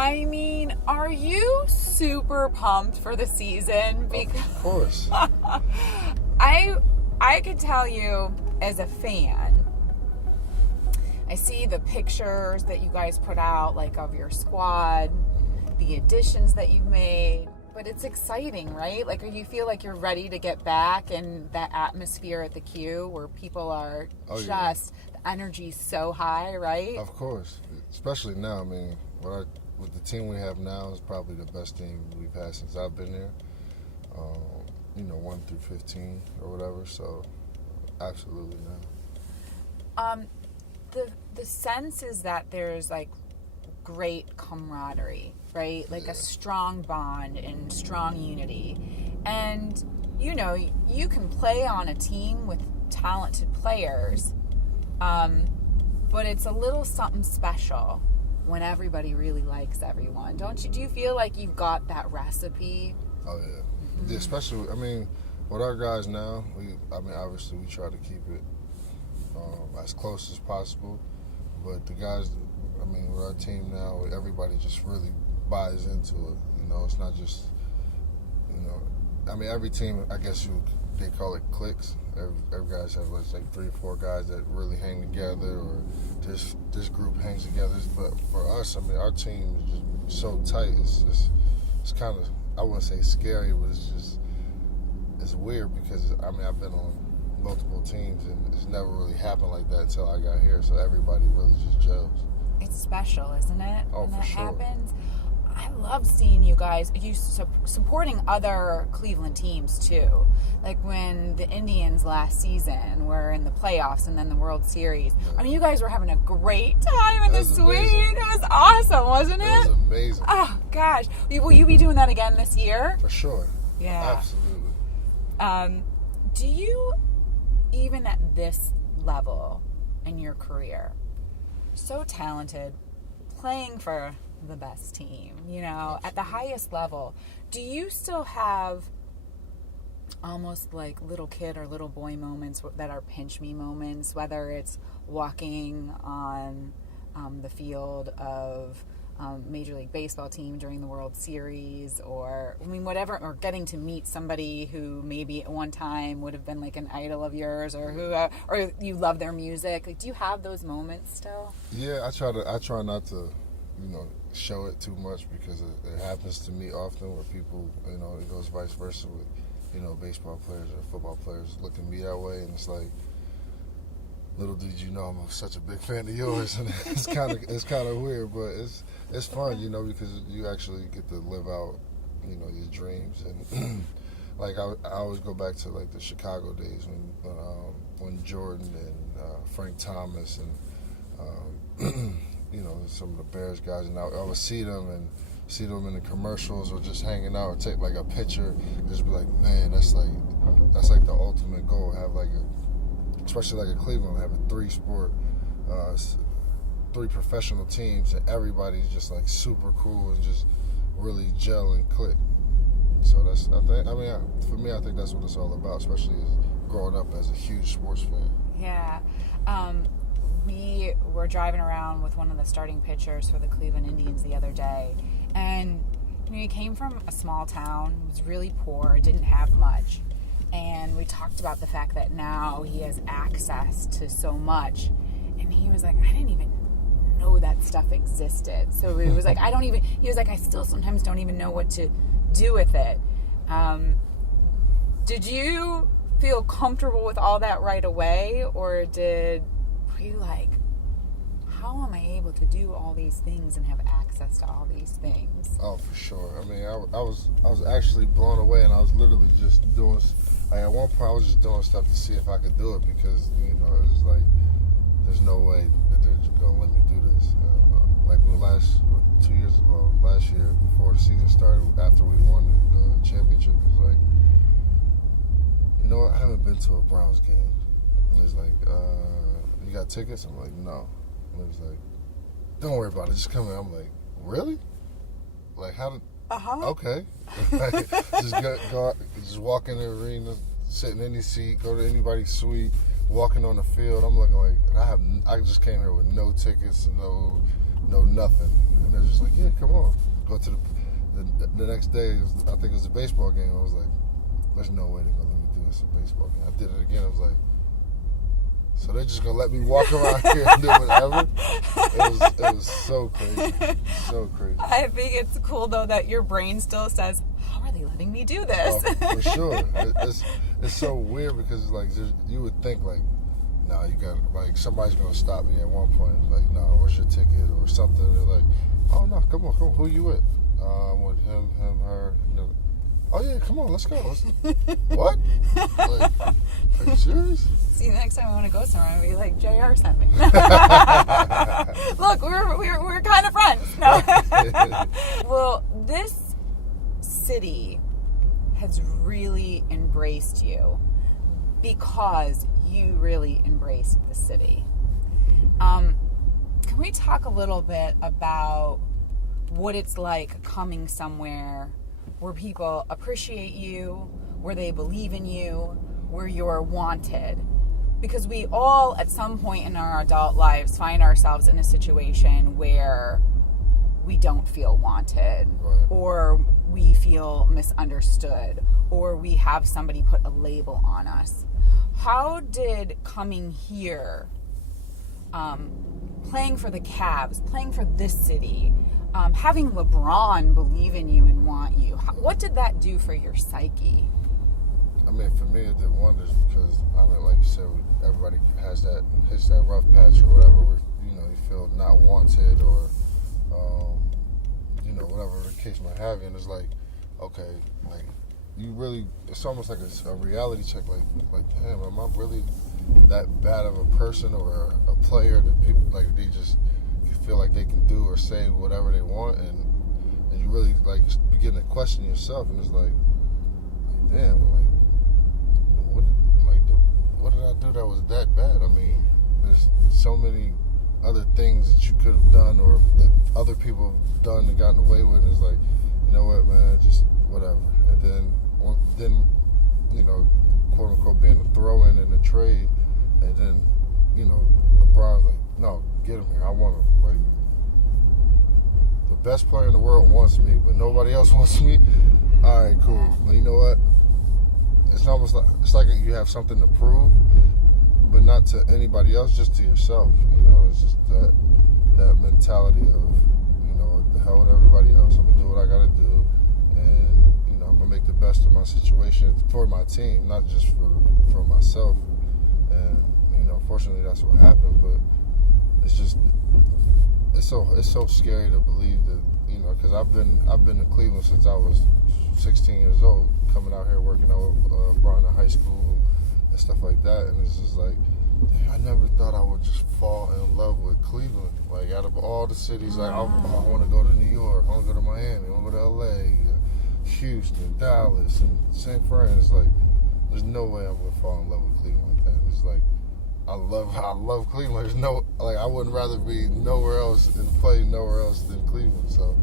I mean, are you super pumped for the season? Because of course. I could tell you as a fan, I see the pictures that you guys put out, like of your squad, the additions that you've made, but it's exciting, right? Like, you feel like you're ready to get back in that atmosphere at the Q where people are the energy's so high, right? Of course, especially now. I mean, with the team we have now is probably the best team we've had since I've been there. 1 through 15 or whatever. So, absolutely now. The sense is that there's like great camaraderie, right? Like a strong bond and strong unity. And, you can play on a team with talented players, but it's a little something special when everybody really likes everyone. Don't you? Do you feel like you've got that recipe? Oh, yeah. Mm-hmm. Yeah, especially, with our guys now, obviously we try to keep it as close as possible. But the guys, with our team now, everybody just really buys into it. It's not just, every team, I guess they call it cliques. Every guys have like 3 or 4 guys that really hang together, or this group hangs together. But for us, our team is just so tight. It's kind of, I wouldn't say scary, but it's weird because I've been on multiple teams and it's never really happened like that until I got here. So everybody really just gels. It's special, isn't it? Oh, when that for sure. happens. I love seeing you guys, supporting other Cleveland teams too. Like when the Indians last season were in the playoffs and then the World Series. Yeah. You guys were having a great time in the suite. It was awesome, wasn't it? It was amazing. Oh, gosh. Will you be doing that again this year? For sure. Yeah. Absolutely. Do you, even at this level in your career, so talented, playing for the best team, at the highest level, do you still have almost like little kid or little boy moments that are pinch me moments, whether it's walking on the field of Major League Baseball team during the World Series, or whatever, or getting to meet somebody who maybe at one time would have been like an idol of yours, or or you love their music? Like, do you have those moments still? Yeah, I try not to show it too much because it happens to me often where people, it goes vice versa with, baseball players or football players looking at me that way, and it's like, little did you know I'm such a big fan of yours, and it's kind of weird, but it's fun, because you actually get to live out, your dreams, and like I always go back to like the Chicago days when Jordan and Frank Thomas and some of the Bears guys, and I would see them in the commercials or just hanging out or take like a picture and just be like, man, that's like the ultimate goal. Have especially like a Cleveland, having 3 professional teams and everybody's just like super cool and just really gel and click. So for me, I think that's what it's all about, especially growing up as a huge sports fan. Yeah. We were driving around with one of the starting pitchers for the Cleveland Indians the other day, and he came from a small town, was really poor, didn't have much, and we talked about the fact that now he has access to so much, and he was like, I didn't even know that stuff existed. So he was like, I still sometimes don't even know what to do with it. Did you feel comfortable with all that right away, or were you like, how am I able to do all these things and have access to all these things? Oh, for sure. I was actually blown away, and I was literally just doing. At one point, I was just doing stuff to see if I could do it because it was like, there's no way that they're just gonna let me do this. Last year before the season started, after we won the championship, it was like, I haven't been to a Browns game. And it's like, you got tickets? I'm like, no. And it was like, don't worry about it, just come in. I'm like, really? Like, how did? Okay. Just walk in the arena, sit in any seat, go to anybody's suite, walking on the field. I'm looking like I just came here with no tickets, no nothing, and they're just like, yeah, come on. the next day, I think it was a baseball game. I was like, there's no way they're going to let me do this at a baseball game. I did it again. I was like, so they're just going to let me walk around here and do whatever? It was so crazy. So crazy. I think it's cool, though, that your brain still says, how are they letting me do this? Oh, for sure. It's so weird because, like, you would think, like, nah, you got, like, somebody's going to stop me at one point. Like, nah, where's your ticket or something? They're like, oh, no, come on. Who you with? I'm with him, her. Oh, yeah, come on, let's go. What? Like, are you serious? See, next time I want to go somewhere, I'll be like, JR sent me. Look, we're kind of friends. No. Well, this city has really embraced you because you really embraced the city. Can we talk a little bit about what it's like coming somewhere where people appreciate you, where they believe in you, where you're wanted? Because we all, at some point in our adult lives, find ourselves in a situation where we don't feel wanted, right, or we feel misunderstood, or we have somebody put a label on us. How did coming here, playing for the Cavs, playing for this city, having LeBron believe in you and want you, what did that do for your psyche? I mean, for me, it did wonders because, I mean, like you said, everybody hits that rough patch or whatever where, you know, you feel not wanted or, you know, whatever the case might have you. And it's like, okay, like, you really, it's almost like a reality check. Like, damn, am I really that bad of a person or a player that people, like, they just feel like they can do or say whatever they want, and you really, like, begin to question yourself, and it's like damn, like, what did I do that was that bad? I mean, there's so many other things that you could have done or that other people have done and gotten away with. It's like, you know what, man, just whatever. And then you know, quote unquote, being a throw-in in the trade, and then, you know, LeBron's like, no, get him here. I want him. Like, the best player in the world wants me, but nobody else wants me. All right, cool. Well, you know what? It's almost like you have something to prove, but not to anybody else, just to yourself. You know, it's just that mentality of, you know, what the hell with everybody else. I'm gonna do what I gotta do, and, you know, I'm gonna make the best of my situation for my team, not just for myself. And, you know, fortunately, that's what happened. But it's just, it's so scary to believe that, you know, because I've been to Cleveland since I was 16 years old, coming out here working out with Brian in high school and stuff like that, and it's just like, I never thought I would just fall in love with Cleveland. Like, out of all the cities, like, I want to go to New York, I want to go to Miami, I want to go to LA, Houston, Dallas, and San Fran. It's like, there's no way I'm gonna fall in love with Cleveland like that. And it's like, I love Cleveland. There's no, like, I wouldn't rather be nowhere else and play nowhere else than Cleveland. So,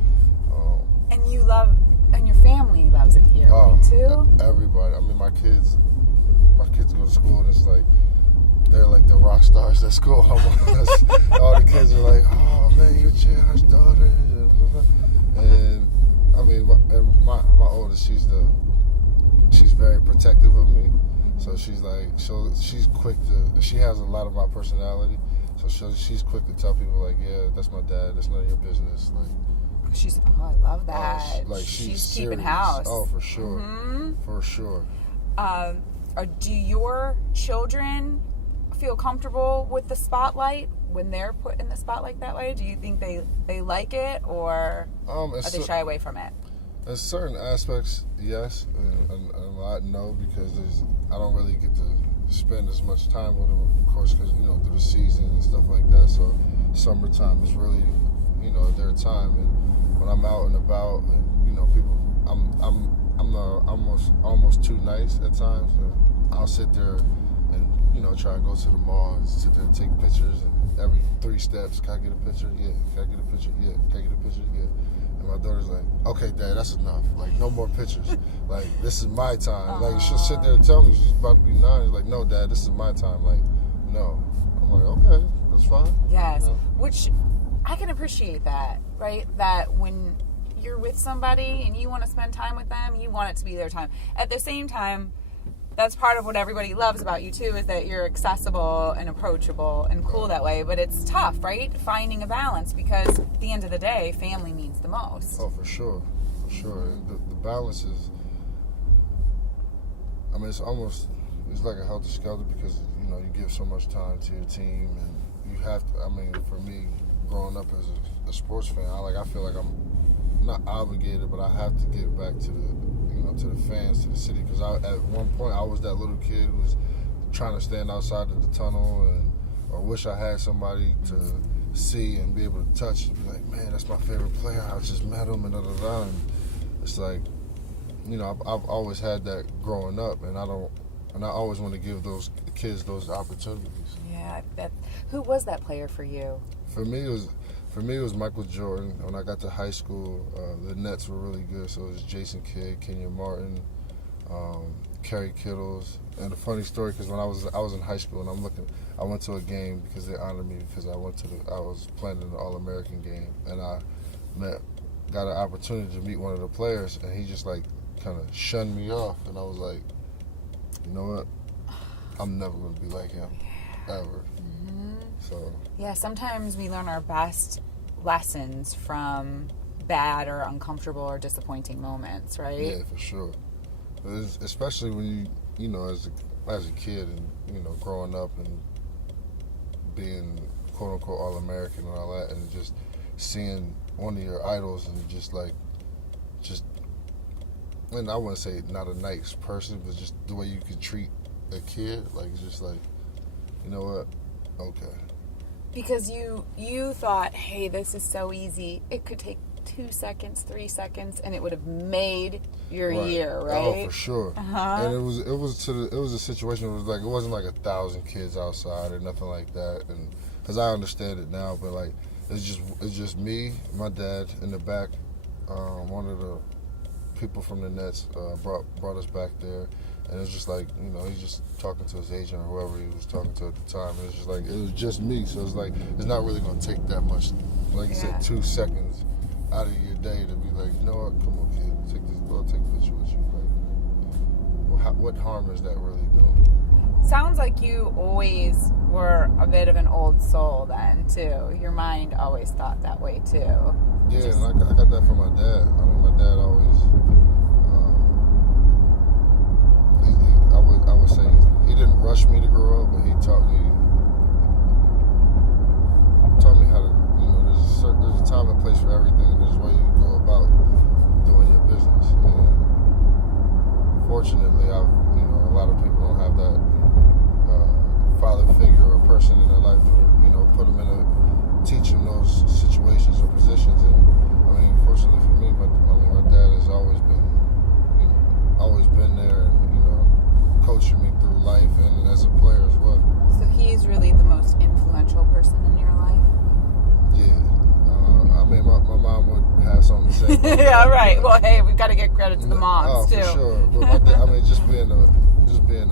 and you love, and your family loves it here, right, too? Everybody. I mean, my kids go to school, and it's like, they're like the rock stars at school. All the kids are like, oh man, you're JR's daughter. And I mean, my oldest, she's very protective of me. So she's like, she's quick to, she has a lot of my personality. So she's quick to tell people, like, yeah, that's my dad, that's none of your business. Like, I love that. Like, she's keeping serious. house. Oh, for sure. Mm-hmm. For sure. Do your children feel comfortable with the spotlight when they're put in the spotlight that way? Do you think they like it, or are they shy away from it? In certain aspects, yes, and a lot no, because I don't really get to spend as much time with them, of course, because, you know, through the season and stuff like that. So summertime is really, you know, their time, and when I'm out and about, and, you know, people, I'm almost too nice at times. And I'll sit there and, you know, try and go to the mall and sit there and take pictures, and every 3 steps, can I get a picture? Yeah. Can I get a picture? Yeah. Can I get a picture? Yeah. And my daughter's like, okay, Dad, that's enough. Like, no more pictures. Like, this is my time. Like, she'll sit there and tell me she's about to be 9. She's like, no, Dad, this is my time. Like, no. I'm like, okay, that's fine. Yes. You know? Which I can appreciate that, right? That when you're with somebody and you want to spend time with them, you want it to be their time. At the same time, that's part of what everybody loves about you too, is that you're accessible and approachable and cool that way. But it's tough, right? Finding a balance, because at the end of the day, family means the most. Oh, for sure. For sure. The balance is, I mean, it's like a helter skelter, because, you know, you give so much time to your team, and you have to, I mean, for me, growing up as a sports fan, I feel like I'm not obligated, but I have to give back to to the fans, to the city, because at one point I was that little kid who was trying to stand outside of the tunnel, or wish I had somebody to see and be able to touch and be like, man, that's my favorite player, I just met him, and da-da-da. And it's like, you know, I've always had that growing up, and I always want to give those kids those opportunities. Yeah, who was that player for you? For me, it was Michael Jordan. When I got to high school, the Nets were really good. So it was Jason Kidd, Kenyon Martin, Kerry Kittles. And a funny story, because when I was in high school, and I went to a game because they honored me, because I was playing in the All-American game, and I got an opportunity to meet one of the players, and he just like kind of shunned me off, and I was like, you know what? I'm never going to be like him, ever. Mm-hmm. So yeah, sometimes we learn our best lessons from bad or uncomfortable or disappointing moments, right? Yeah, for sure. Especially when you know, as a kid, and, you know, growing up and being quote unquote All-American and all that, and just seeing one of your idols, and and I wouldn't say not a nice person, but just the way you could treat a kid, like, it's just like, you know what? Okay. Because you thought, hey, this is so easy. It could take 2 seconds, 3 seconds, and it would have made your year, right? Oh, for sure. Uh-huh. And it was a situation where it wasn't like 1,000 kids outside or nothing like that. And because I understand it now, but like it's just me, my dad in the back. One of the people from the Nets brought us back there. And it's just like, you know, he's just talking to his agent or whoever he was talking to at the time. And it's just like, it was just me. So it's like, it's not really going to take that much, like you said, 2 seconds out of your day to be like, you know what, come on, kid, take a picture with you. Like, what harm is that really doing? Sounds like you always were a bit of an old soul then, too. Your mind always thought that way, too. Yeah, and I got that from my dad. I mean, my dad always... I would say he didn't rush me to grow up, but he taught me how to, you know, there's a time and place for everything, and there's a way you go about doing your business. And fortunately, a lot of people don't have that father figure or person in their life to, you know, teach them those situations or positions. And I mean, fortunately for me, my dad has always been there, and, you know, coaching me through life and as a player as well. So he's really the most influential person in your life? Yeah. I mean, my mom would have something to say about yeah, that. right. Well, hey, we've got to get credit to the moms, too. For sure. But my dad, I mean, just being a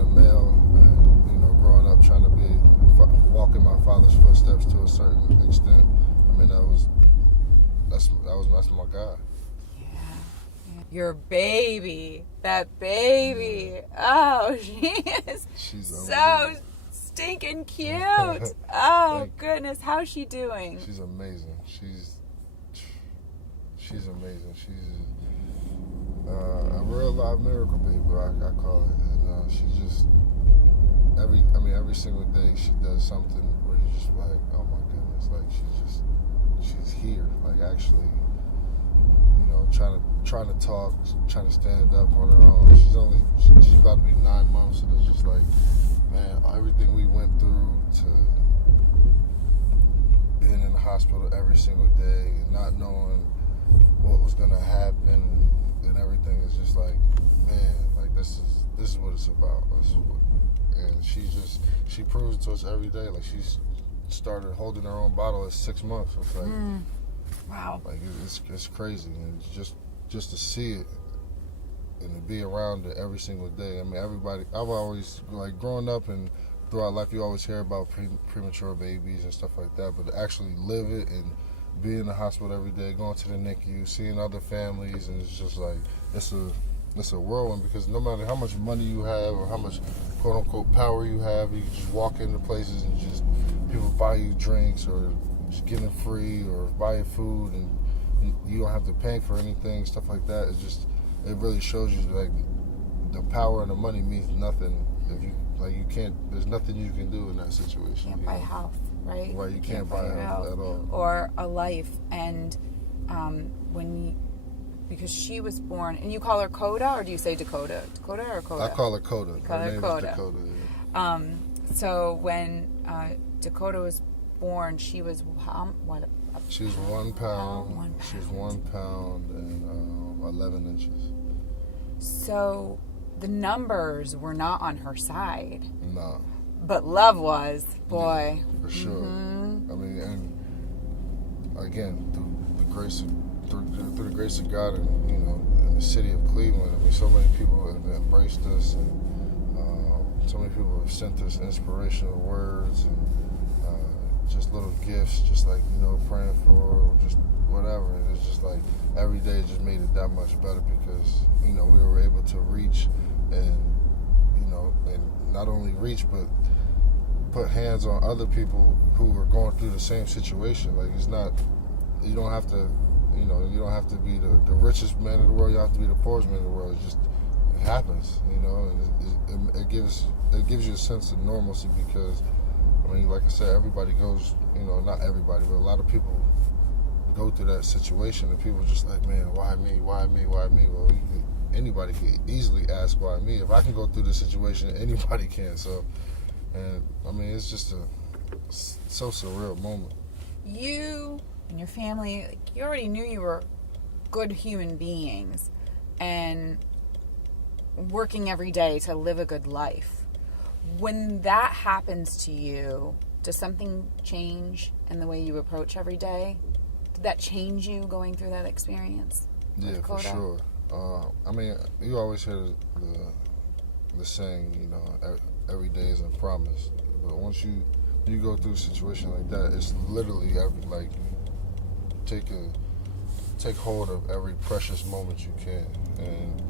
male, and, you know, growing up trying to walking my father's footsteps to a certain extent, I mean, that's my guy. Your baby, that baby. Oh, she's so stinking cute. Oh, goodness, how's she doing? She's amazing. She's amazing. She's a real live miracle baby, I call it. And she just every single day she does something where you're just like, oh my goodness, like she's here, like actually, you know, trying to talk, trying to stand up on her own. She's about to be 9 months, and it's just like, man, everything we went through to being in the hospital every single day and not knowing what was gonna happen and everything is just like, man, like this is what it's about. And she proves it to us every day. Like, she's started holding her own bottle at 6 months. It's like, wow, like it's crazy, and just to see it and to be around it every single day. I mean, everybody. I've always, like, growing up and throughout life, you always hear about premature babies and stuff like that, but to actually live it and be in the hospital every day, going to the NICU, seeing other families, and it's just like it's a whirlwind because no matter how much money you have or how much quote unquote power you have, you can just walk into places and just people buy you drinks or just give them free or buy you food and you don't have to pay for anything, stuff like that. It's just it really shows you like the power and the money means nothing if you can't. There's nothing you can do in that situation. You can't buy a house, right? Right, you can't buy a house at all. Or a life. And because she was born, and you call her Coda, or do you say Dakota? Dakota or Coda? I call her Coda. Her name Coda. is Dakota. Yeah. So when Dakota was born, she was what? She was 1 pound. She was 1 pound and 11 inches. So the numbers were not on her side. No. But love was, boy. Yeah, for sure. Mm-hmm. I mean, and again, through the grace of God, and in the city of Cleveland, I mean, so many people have embraced us, and so many people have sent us inspirational words and just little gifts, just like praying for, just whatever. And it's just like every day just made it that much better because we were able to reach and and not only reach but put hands on other people who were going through the same situation. Like it's not, you don't have to be the richest man in the world. You don't have to be the poorest man in the world. It happens, and it gives you a sense of normalcy because, I mean, like I said, everybody goes, not everybody, but a lot of people go through that situation, and people are just like, man, why me? Why me? Why me? Well, anybody can easily ask why me. If I can go through this situation, anybody can. So, and I mean, it's just so surreal moment. You and your family, you already knew you were good human beings and working every day to live a good life. When that happens to you, does something change in the way you approach every day? Did that change you going through that experience? Yeah, for sure. I mean, you always hear the saying, every day is a promise. But once you go through a situation like that, it's literally take hold of every precious moment you can. And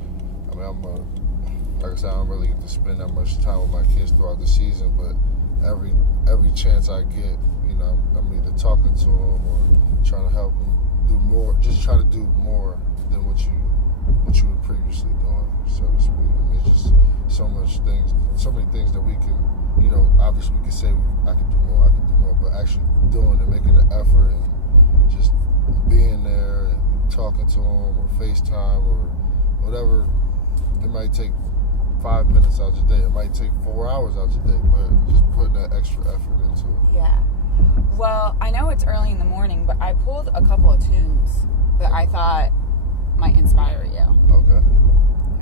I mean, like I said, I don't really get to spend that much time with my kids throughout the season, but every chance I get, I'm either talking to them or trying to help them do more, just try to do more than what you were previously doing, so to speak. I mean, it's just so many things that we can, obviously we can say I can do more, but actually doing and making an effort and just being there and talking to them or FaceTime or whatever. It might take 5 minutes out of your day. It might take 4 hours out of your day, but just putting that extra effort into it. Yeah. Well, I know it's early in the morning, but I pulled a couple of tunes that I thought might inspire you. Okay.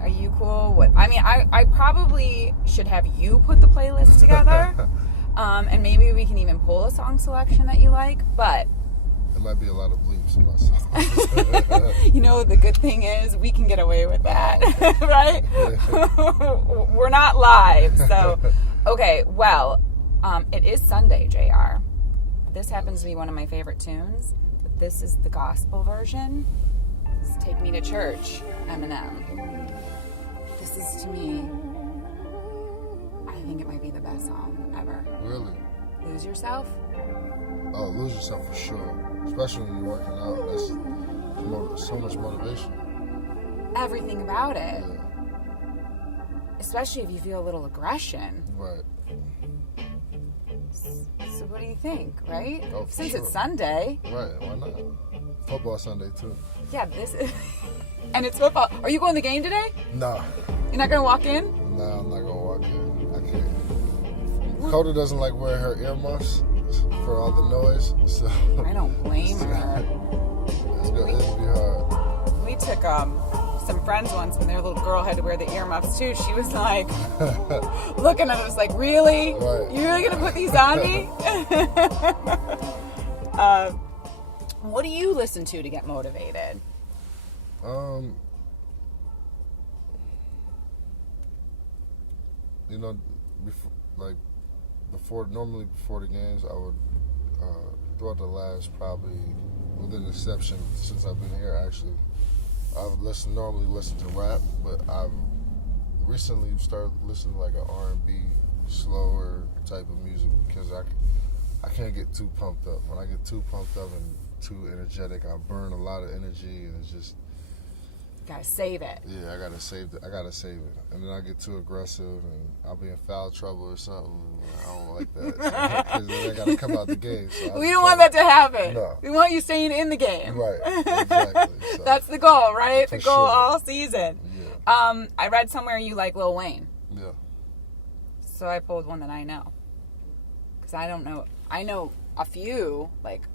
Are you cool with? I mean, I probably should have you put the playlist together, and maybe we can even pull a song selection that you like. But there might be a lot of bleeps in my song. The good thing is we can get away with that, right? We're not live, so okay. Well, it is Sunday, JR. This happens to be one of my favorite tunes, but this is the gospel version. This is Take Me to Church, Eminem. This is, to me, I think it might be the best song ever. Really? Lose Yourself? Oh, Lose Yourself for sure. Especially when you're working out. That's so much motivation. Everything about it. Yeah. Especially if you feel a little aggression. Right. So what do you think, right? Oh, Since sure. it's Sunday. Right, why not? Football Sunday, too. Yeah, this is... And it's football. Are you going to the game today? Nah. You're not going to walk in? Nah, I'm not going to walk in. I can't. Coda doesn't like wearing her earmuffs for all the noise, so... I don't blame her. It'll be hard. We took some friends once when their little girl had to wear the earmuffs too. She was like looking at us like, really? Right. You really gonna put these on me? What do you listen to get motivated? Before the games, I would throughout the last probably with an exception, since I've been here, actually, I've normally listen to rap, but I've recently started listening to like an R&B, slower type of music because I can't get too pumped up. When I get too pumped up and too energetic, I burn a lot of energy, and it's just gotta save it. Yeah, I gotta save it. And then I get too aggressive, and I'll be in foul trouble or something. I don't like that. Because then I gotta come out the game. So we don't want that to happen. No. We want you staying in the game. Right, exactly. So, that's the goal, right? The goal sure. all season. Yeah. I read somewhere you like Lil Wayne. Yeah. So I pulled one that I know. Because I don't know. I know a few, like,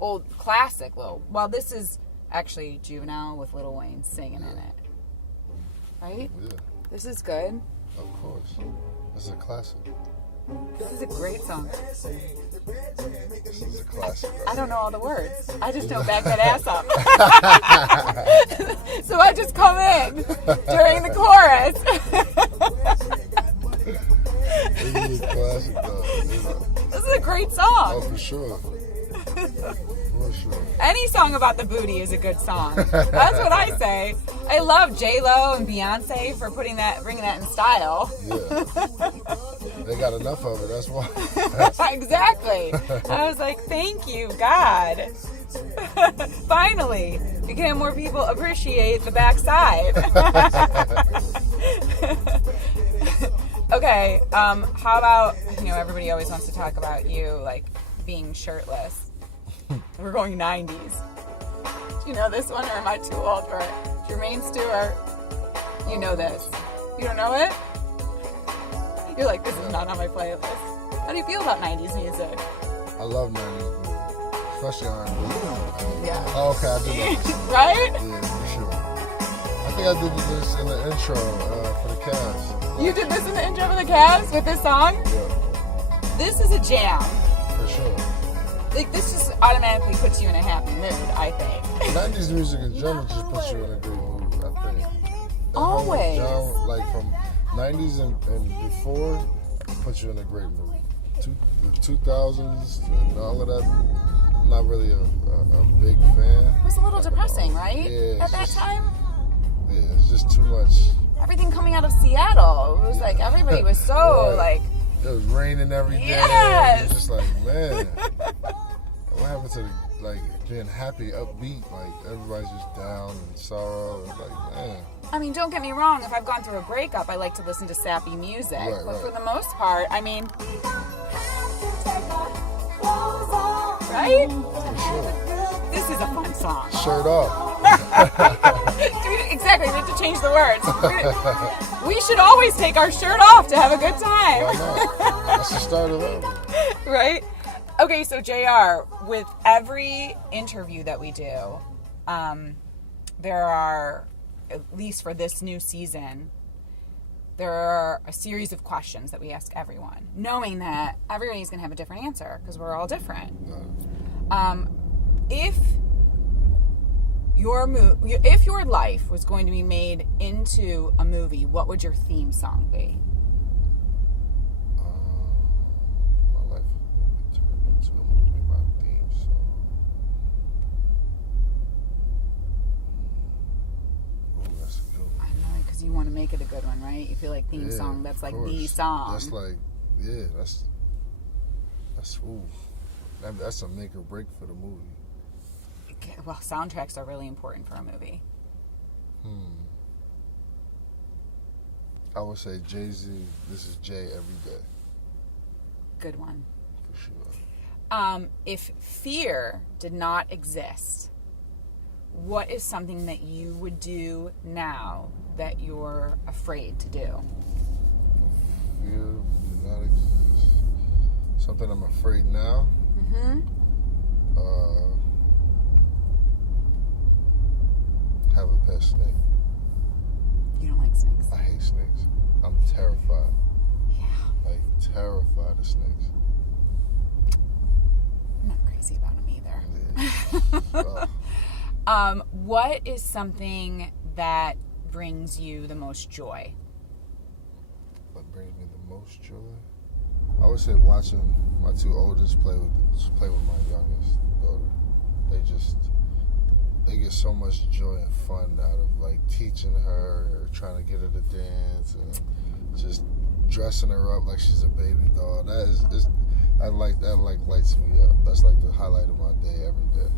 old classic Well, this is actually Juvenile with Lil Wayne singing in it. Right? Yeah. This is good. Of course. This is a classic. This is a great song. This is a classic. I don't know all the words. I just don't back that ass up. So I just come in during the chorus. This is a classic, though. This is a great song. Oh, for sure. For sure. Any song about the booty is a good song. That's what I say. I love J-Lo and Beyonce for bringing that in style. Yeah. They got enough of it, that's why. Exactly. I was like, thank you, God. Finally, you can have more people appreciate the backside. Okay, how about, everybody always wants to talk about you, like, being shirtless. We're going 90s. Do you know this one, or am I too old for it? Jermaine Stewart. You know this. You don't know it? You're like, this is not on my playlist. How do you feel about 90s music? I love 90s music, especially R&B. Yeah. Oh, okay, I did that. Right? Yeah, for sure. I think I did this in the intro for the Cavs. You did this in the intro for the Cavs with this song? Yeah. This is a jam. For sure. Like, this just automatically puts you in a happy mood, I think. 90s music in general just puts you in a great mood, I think. Always. Like from 90s and before, puts you in a great mood. The 2000s and all of that, I'm not really a big fan. It was a little depressing, right? Yeah, At that time? Yeah, it's just too much. Everything coming out of Seattle. It was like everybody was so Right. like. It was raining every day. Yes. It's just like, man, what happened to being happy, upbeat? Like everybody's just down and sorrow. It's like, man. I mean, don't get me wrong. If I've gone through a breakup, I like to listen to sappy music. Right, but right. for the most part, I mean, right? For sure. This is a fun song. Shirt off. Exactly. We have to change the words. We should always take our shirt off to have a good time. Why not? That's the start of it. Right? Okay, so JR, with every interview that we do, there are, at least for this new season, there are a series of questions that we ask everyone, knowing that everybody's going to have a different answer because we're all different. If your life was going to be made into a movie, what would your theme song be? My life is going to be turned into a movie by theme song. Oh, that's a good one. I know, because you want to make it a good one, right? You feel like theme Yeah, song, that's of like course. the song. That's like, yeah, that's ooh. That's a make or break for the movie. Okay, well, soundtracks are really important for a movie. I would say Jay-Z, This Is Jay Every Day. Good one. For sure. If fear did not exist, what is something that you would do now that you're afraid to do? Fear did not exist. Something I'm afraid now. Have a pet snake. You don't like snakes? I hate snakes. I'm terrified. Yeah. Like, terrified of snakes. I'm not crazy about them either. Yeah. What is something that brings you the most joy? What brings me the most joy? I would say watching my two oldest play with my youngest daughter. they get so much joy and fun out of like teaching her or trying to get her to dance and just dressing her up like she's a baby doll. That lights me up. That's like the highlight of my day every day.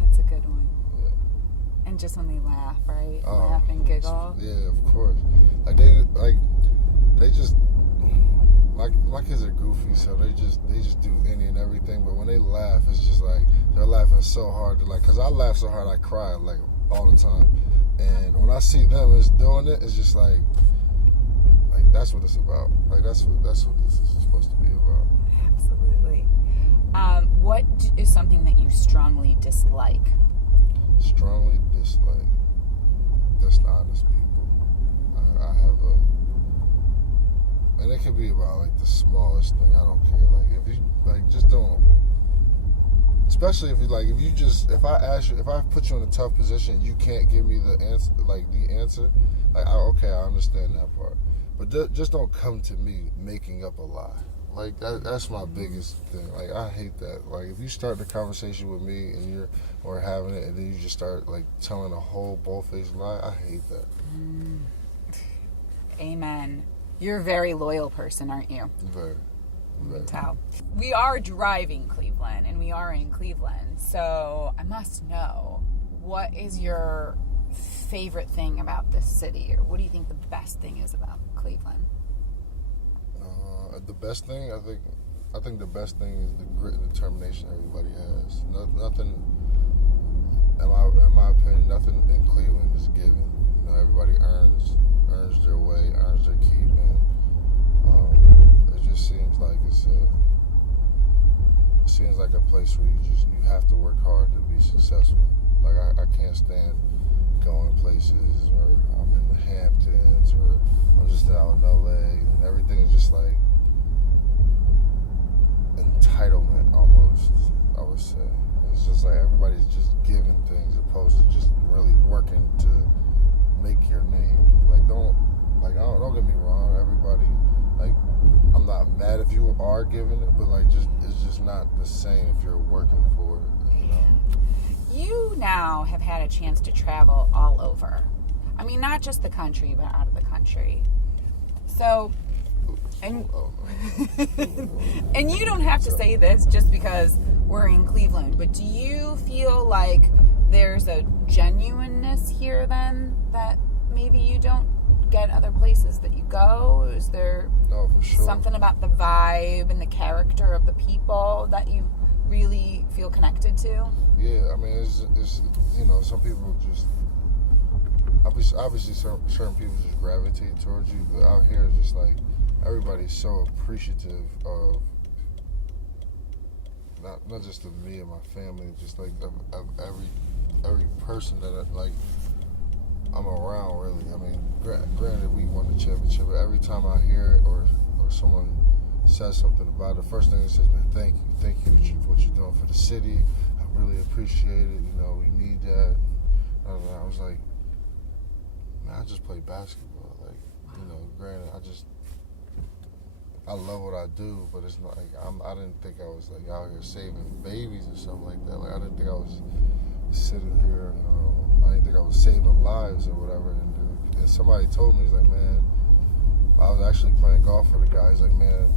That's a good one. Yeah. And just when they laugh, right? Laugh and giggle. Yeah, of course. They just my kids are goofy, so they just do any and everything. But when they laugh, it's just like they're laughing so hard. Cause I laugh so hard, I cry like all the time. And when I see them is doing it, it's just like that's what it's about. Like that's what this is supposed to be about. Absolutely. What is something that you strongly dislike? Strongly dislike dishonest people. I have and it could be about like the smallest thing. I don't care. Like if you just don't. Especially if if I ask you, if I put you in a tough position, you can't give me the answer. Okay, I understand that part. But just don't come to me making up a lie. Like that's my biggest thing. Like I hate that. Like if you start the conversation with me and we're having it, and then you just start like telling a whole bold-faced lie, I hate that. Amen. You're a very loyal person, aren't you? Very. You can tell. We are driving Cleveland, and we are in Cleveland. So I must know, what is your favorite thing about this city, or what do you think the best thing is about Cleveland? The best thing, I think the best thing is the grit and determination everybody has. Nothing, in my opinion, nothing in Cleveland is given. You know, everybody earns their way, earns their keep, and it just seems like it seems like a place where you have to work hard to be successful. Like I can't stand going places, or I'm in the Hamptons, or I'm just out in LA, and everything is just like entitlement almost, I would say. It's just like everybody's just giving things opposed to just really working to make your name. Don't get me wrong, everybody, I'm not mad if you are giving it, but it's just not the same if you're working for it, you know? You now have had a chance to travel all over. I mean, not just the country, but out of the country. So, and you don't have to say this just because we're in Cleveland, but do you feel like there's a genuineness here then that maybe you don't get other places that you go? Is there for sure. something about the vibe and the character of the people that you really feel connected to? Yeah, I mean, it's some people just obviously certain people just gravitate towards you, but out here it's just like everybody's so appreciative of not just of me and my family, just like of every person that I'm around, really. I mean, granted, we won the championship, but every time I hear it or someone says something about it, the first thing it says, man, thank you for what you're doing for the city. I really appreciate it. You know, we need that. I was like, man, I just play basketball. Granted, I love what I do, but it's not like I didn't think I was like out here saving babies or something like that. Like I didn't think I was sitting here. I didn't think I was saving lives or whatever. And somebody told me, he's like, man, I was actually playing golf for the guy. He's like, man,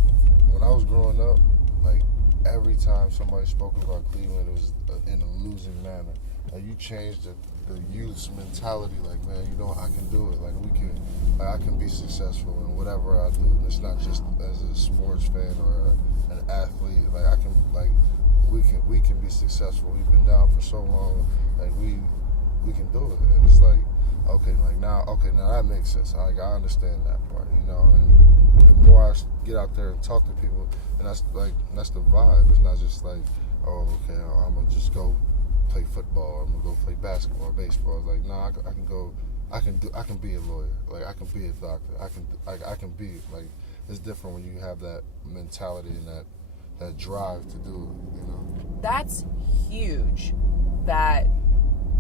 when I was growing up, like every time somebody spoke about Cleveland, it was in a losing manner. Like you changed the youth's mentality. Like, man, I can do it. Like I can be successful in whatever I do. And it's not just as a sports fan or an athlete. Like we can be successful. We've been down for so long. Like we can do it. And it's like, now that makes sense. I understand that part, you know. And the more I get out there and talk to people, and that's the vibe. It's not just like, oh, okay, I'm gonna just go play football. I'm gonna go play basketball or baseball. It's like, I can be a lawyer. Like I can be a doctor. I can be like. It's different when you have that mentality and that drive to do it. You know. That's huge. That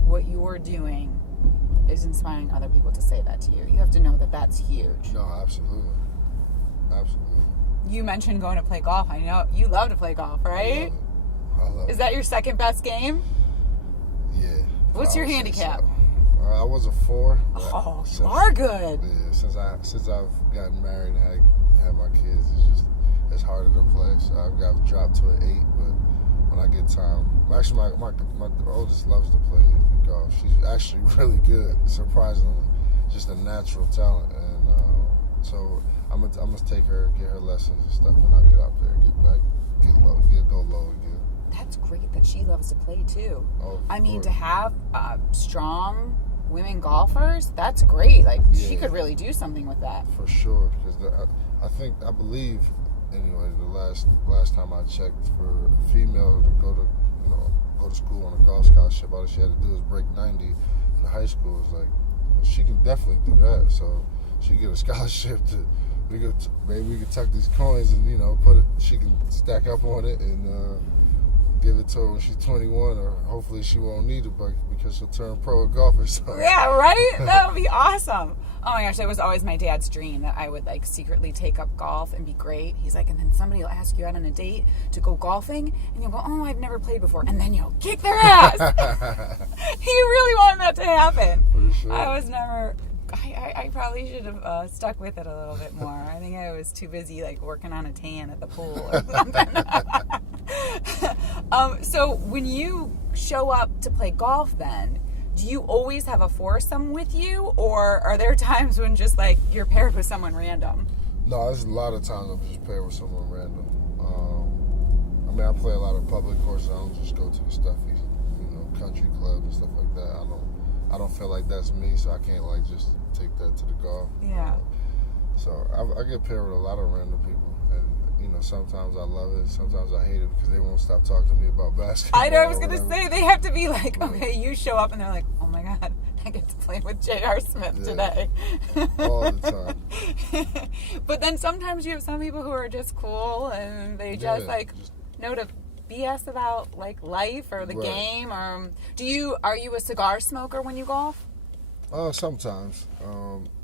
what you're doing is inspiring other people to say that to you. You have to know that that's huge. No, absolutely. Absolutely. You mentioned going to play golf. I know you love to play golf, right? I love Is it. that your second best game? Yeah. What's your handicap? So. I was a 4. Oh, you are good. Yeah, since I've gotten married and had my kids, it's harder to play. So I've got dropped to an 8, but when I get time, actually my oldest loves to play golf. She's actually really good, surprisingly, just a natural talent, and so I'm gonna take her, get her lessons and stuff, and I'll get out there, go low again. That's great that she loves to play too. Oh, I mean, course. to have strong women golfers, that's great. Like, she could really do something with that. For sure, because I believe, anyway, the last time I checked, for a female to go to school on a golf scholarship, all she had to do was break 90 in high school. It's like, she can definitely do that. So she get a scholarship maybe we could tuck these coins and put it. She can stack up on it and give it to her when she's 21, or hopefully she won't need it, but because she'll turn pro at golf or something. Yeah, right? That would be awesome. Oh my gosh, that was always my dad's dream, that I would like secretly take up golf and be great. He's like, and then somebody will ask you out on a date to go golfing, and you'll go, oh, I've never played before, and then you'll kick their ass. He really wanted that to happen. For sure. I was never. I probably should have stuck with it a little bit more. I think I was too busy like working on a tan at the pool or something. So when you show up to play golf, then do you always have a foursome with you, or are there times when just like you're paired with someone random? No, there's a lot of times I'm just paired with someone random. I mean, I play a lot of public courses. I don't just go to the stuffy, country clubs and stuff like that. I don't feel like that's me, so I can't like just take that to the golf. Yeah. So I get paired with a lot of random people, and sometimes I love it, sometimes I hate it because they won't stop talking to me about basketball. I know. I was gonna say they have to be like, okay, you show up and they're like, oh my god, I get to play with J.R. Smith today. All the time. But then sometimes you have some people who are just cool and they just know to BS about like life or the game. Or are you a cigar smoker when you golf? Sometimes.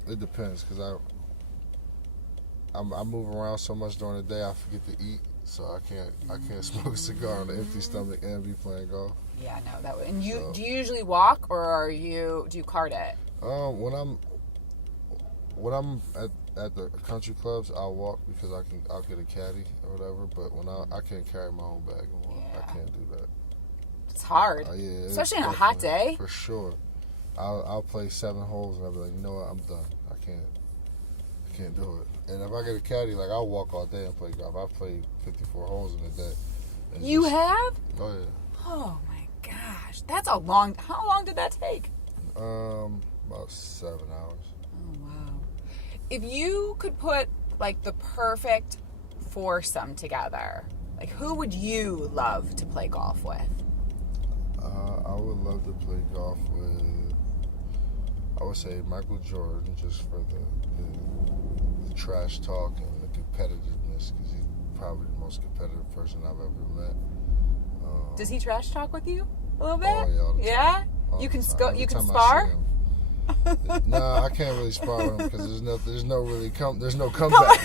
It depends, because I move around so much during the day I forget to eat, so I can't smoke a cigar on an empty stomach and be playing golf. Yeah, no, that would. And do you usually walk, or do you cart it? When I'm at the country clubs, I'll walk because I'll get a caddy or whatever. But when I can't carry my own bag and walk, I can't do that. It's hard, especially on a hot day. For sure, I'll play 7 holes and I'll be like, you know what, I'm done. I can't do it. And if I get a caddy, like, I'll walk all day and play golf. I've played 54 holes in a day. You have? Oh yeah. Oh my gosh, that's a long. How long did that take? About 7 hours. Oh wow. If you could put like the perfect foursome together, like who would you love to play golf with? I would love to play golf with, I would say, Michael Jordan, just for the trash talk and the competitiveness, because he's probably the most competitive person I've ever met. Does he trash talk with you a little bit? Oh yeah, all the time. Yeah? All You the can time. go. Every You can time I spar. see him. Nah, I can't really spar with him because there's no comeback.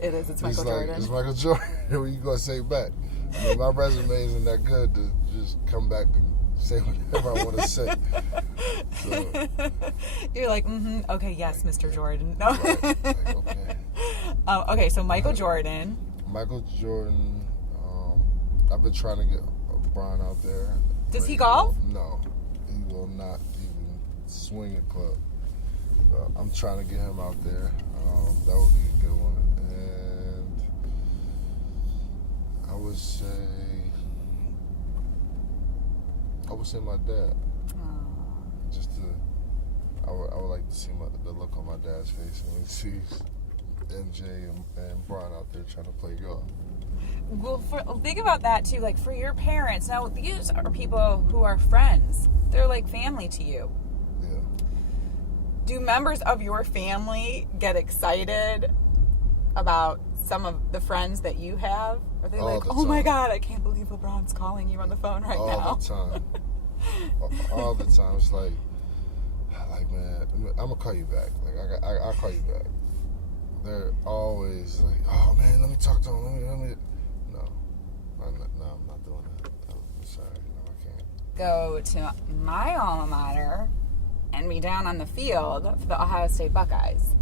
It is. It's He's Michael Jordan. It's Michael Jordan. What are you gonna say back? I mean, my resume isn't that good to just come back and say whatever I want to say. So, You're like, okay, yes, Mr. Jordan. No. right, like, okay. Okay, so Michael Jordan. Michael Jordan. I've been trying to get Brian out there. Does he golf? No, he will not even swing a club. I'm trying to get him out there. That would be a good one. And I would say my dad. Just I would like to see the look on my dad's face when he sees MJ and Brian out there trying to play golf. Well, think about that too. Like for your parents, now these are people who are friends. They're like family to you. Yeah. Do members of your family get excited about some of the friends that you have? Are they like, oh my God, I can't believe LeBron's calling you on the phone right now? All the time. All the time. It's like, man, I'm gonna call you back. Like I'll call you back. They're always like, oh man, let me talk to him. Let me. No, I'm not doing that. go to my alma mater and be down on the field for the Ohio State Buckeyes.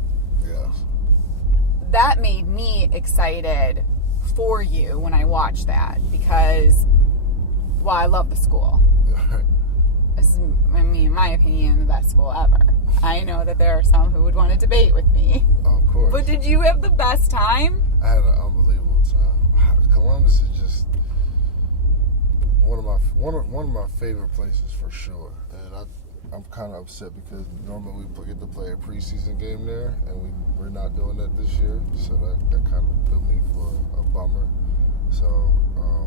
Yes. That made me excited for you when I watched that because, well, I love the school. This is, in my opinion, the best school ever. I know that there are some who would want to debate with me. Of course. But did you have the best time? I had an unbelievable time. Columbus is just one of my favorite places for sure. And I'm kind of upset because normally we get to play a preseason game there, and we're not doing that this year. So that kind of put me for a bummer. So,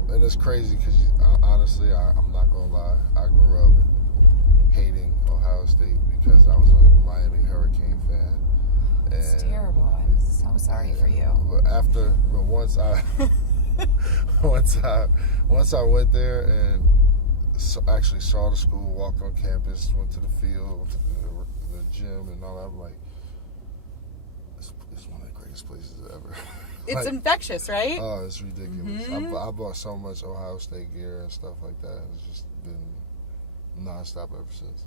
and it's crazy because honestly, I'm not gonna lie, I grew up hating Ohio State because I was a Miami Hurricane fan. It's terrible. I'm so sorry for you. But once I went there and actually saw the school, walked on campus, went to the field, went to the gym, and all that, I'm like, it's one of the greatest places ever. It's infectious, right? Oh, it's ridiculous. Mm-hmm. I bought so much Ohio State gear and stuff like that. It's just been nonstop ever since.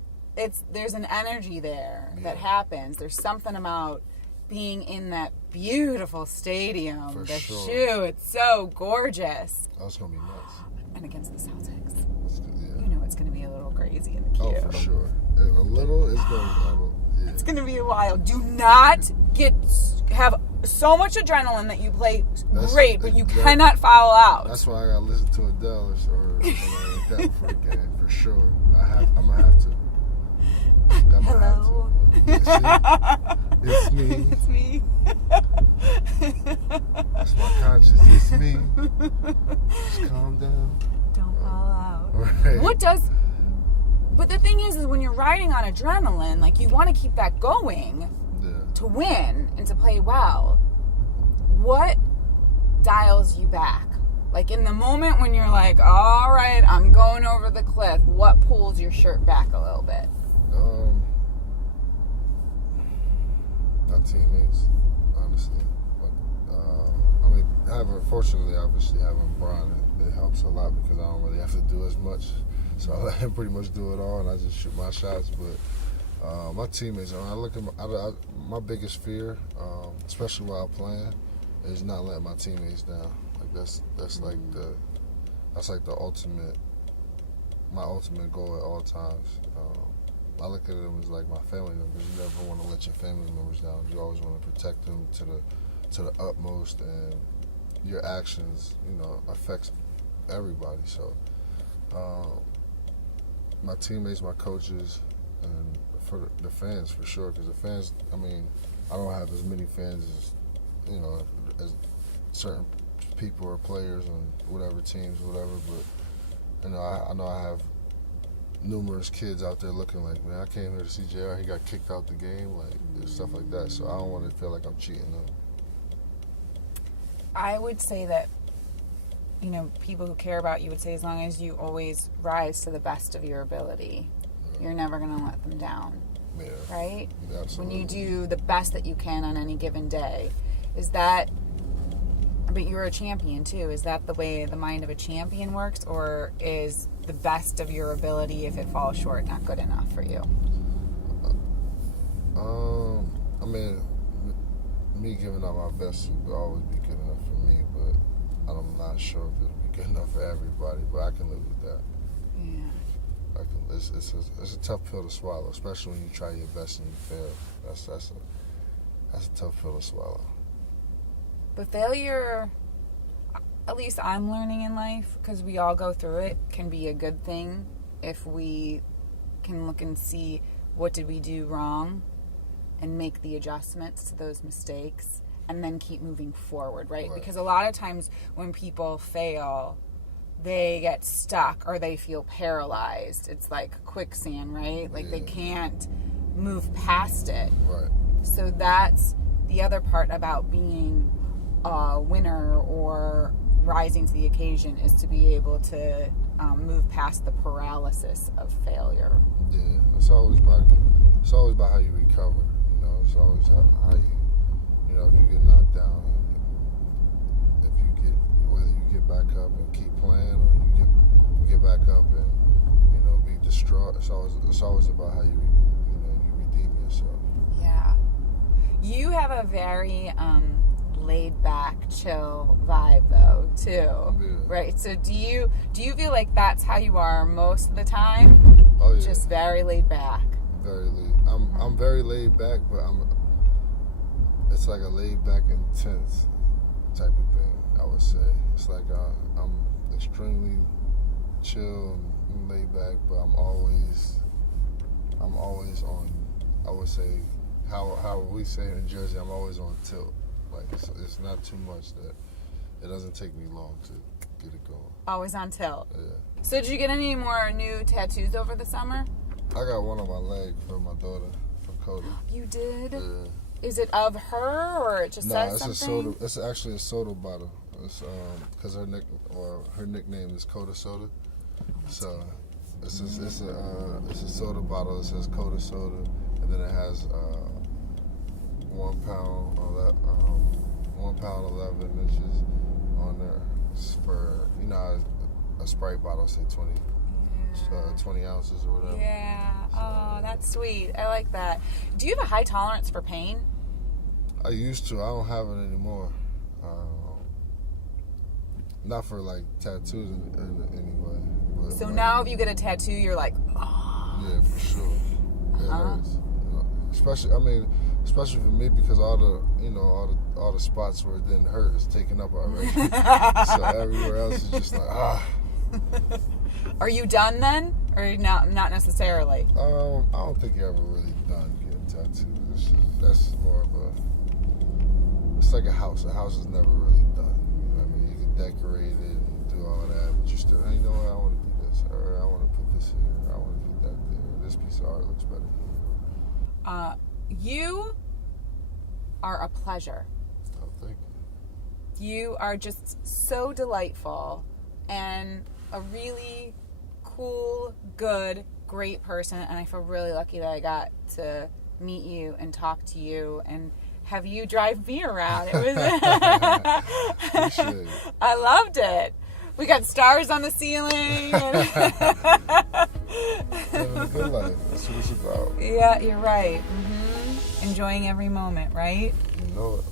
There's an energy there that happens. There's something about being in that beautiful stadium. For the sure. shoe, it's so gorgeous. Oh, it's gonna be nuts. And against the Celtics, Yeah. you know it's gonna be a little crazy in the queue. Oh, for sure. A little is going. Yeah. It's gonna be a while. Do not have so much adrenaline that you play great, but you cannot foul out. That's why I gotta listen to Adele or something like that for a game, for sure. I'm gonna have to. Hello. Yeah, it's me. It's me. That's my conscience. It's me. Just calm down. Don't fall out. Right. But the thing is when you're riding on adrenaline, like you want to keep that going to win and to play well. What dials you back? Like in the moment when you're like, all right, I'm going over the cliff, what pulls your shirt back a little bit? My teammates, honestly. Fortunately, obviously, having Brian, it helps a lot because I don't really have to do as much. So I let him pretty much do it all, and I just shoot my shots. But my teammates, when I look at my biggest fear, especially while playing, is not letting my teammates down. Like that's like the ultimate, my ultimate goal at all times. I look at them as like my family members. You never want to let your family members down. You always want to protect them to the utmost, and your actions, affects everybody. So, my teammates, my coaches, and for the fans for sure. Because the fans, I don't have as many fans as as certain people or players on whatever teams, whatever. But I know I have numerous kids out there looking like, man, I came here to see JR. He got kicked out the game, like stuff like that. So I don't want to feel like I'm cheating them. I would say that, people who care about you would say as long as you always rise to the best of your ability, you're never going to let them down. Yeah. Right? Absolutely. When you do the best that you can on any given day. But you're a champion too. Is that the way the mind of a champion works, or is the best of your ability, if it falls short, not good enough for you? Me giving out my best would always be good enough for me, but I'm not sure if it'll be good enough for everybody. But I can live with that. Yeah. It's a tough pill to swallow, especially when you try your best and you fail. That's a tough pill to swallow. But failure, at least I'm learning in life, because we all go through it, can be a good thing if we can look and see what did we do wrong and make the adjustments to those mistakes and then keep moving forward, right? Because a lot of times when people fail, they get stuck or they feel paralyzed. It's like quicksand, right? Like they can't move past it. Right. So that's the other part about being a winner or rising to the occasion, is to be able to move past the paralysis of failure. Yeah, it's always about how you recover. It's always how you, if you get knocked down, whether you get back up and keep playing, or you get back up and distraught. It's always about how you redeem yourself. Yeah. You have a very laid back, chill vibe though, too. Yeah. Right? So do you feel like that's how you are most of the time? Oh yeah. Just very laid back. Very laid. I'm very laid back, but it's like a laid back, intense type of thing, I would say. It's like I'm extremely chill and laid back, but I'm always on, I would say, how we say it in Jersey, I'm always on tilt. Like, it's not too much that it doesn't take me long to get it going. Always on tilt. Yeah. So did you get any more new tattoos over the summer? I got one on my leg for my daughter, for Coda. You did? Yeah. Is it of her, or it just says it's something? It's actually a soda bottle. It's because her nickname is Coda Soda. So it's a soda bottle that says Coda Soda, and then it has 1 pound 11 inches on there. It's for a Sprite bottle say 20 ounces or whatever. Yeah. Oh, that's sweet. I like that. Do you have a high tolerance for pain? I used to. I don't have it anymore. Not for like tattoos anyway. But So like, now if you get a tattoo, you're like, oh. Yeah, for sure. It hurts. Especially for me, because all the spots where it didn't hurt is taken up already. So everywhere else is just like Are you done then, or not necessarily? I don't think you're ever really done getting tattoos. That's more of it's like a house. A house is never really done. You know what I mean? You can decorate it and do all that, but you still, I want to do this, or I want to put this here, or I want to put that there. This piece of art looks better here. You are a pleasure. Oh, thank you. You are just so delightful and a really cool, good, great person, and I feel really lucky that I got to meet you and talk to you and have you drive me around. It was I loved it. We got stars on the ceiling. Living a good life. That's what it's about. Yeah, you're right. Mm-hmm. Enjoying every moment, right? You know it.